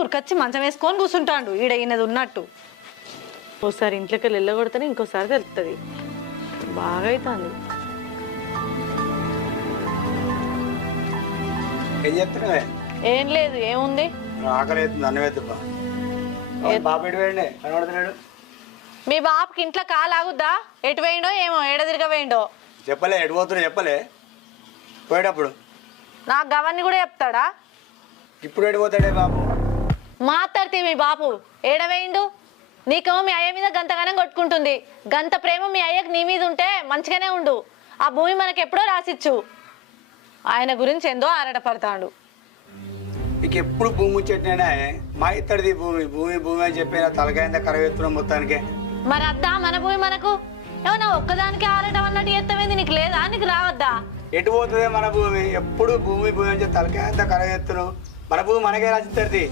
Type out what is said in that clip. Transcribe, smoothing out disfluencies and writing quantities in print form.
ఊరికొచ్చి మంచం వేసుకొని కూర్చుంటాడు ఈడ ఈయనది ఉన్నట్టు. ఓసారి ఇంట్లోకి వెళ్ళగొడితేనే ఇంకోసారి తెలుస్తుంది. బాగా అవుతుంది. ఏం చెప్తున్నావే? ఏం లేదు. ఏముంది? ఆకలి అవుతుంది, అన్నం వేద్దుబ్బా. బాబు ఎటు వేయండి కనబడుతున్నాడు. మీ బాబుకి ఇంట్లో కాలాగుద్దా? ఎటు వేయండో ఏమో, ఏడ తిరగవేయండో చెప్పలే. ఎటు పోతున్నా చెప్పలే పోయేటప్పుడు. నాకు గవన్ని కూడా చెప్తాడా? ఇప్పుడు ఎటు పోతాడే బాబు? మాట్లాడితే మీ బాబు ఏడవేయండు. నీకేమో మీ అయ్య మీద గంతగానే కొట్టుకుంటుంది. గంత ప్రేమ మీ అయ్యకు నీ మీద ఉంటే మంచిగానే ఉండు. ఆ భూమి మనకి ఎప్పుడో రాసిచ్చు. ఆయన గురించి ఎందో ఆరాటపడతాడు. నీకు ఎప్పుడు భూమి ముచ్చట్నేనా? మా ఇత్తడిది భూమి భూమి భూమి అని చెప్పి నా తలకాయంత కరవేస్తున్నాం మొత్తానికి. మరి అద్దా మన భూమి మనకు? ఏమన్నా ఒక్కదానికి ఆరాటం అన్నట్టు ఎత్తమైంది. నీకు లేదా? నీకు రావద్దా? ఎటు పోతుందే మన భూమి? ఎప్పుడు భూమి భూమి అని చెప్పి తలకాయంత కరవేస్తున్నావు. మన భూమి మనకే రాసిత్తడిది.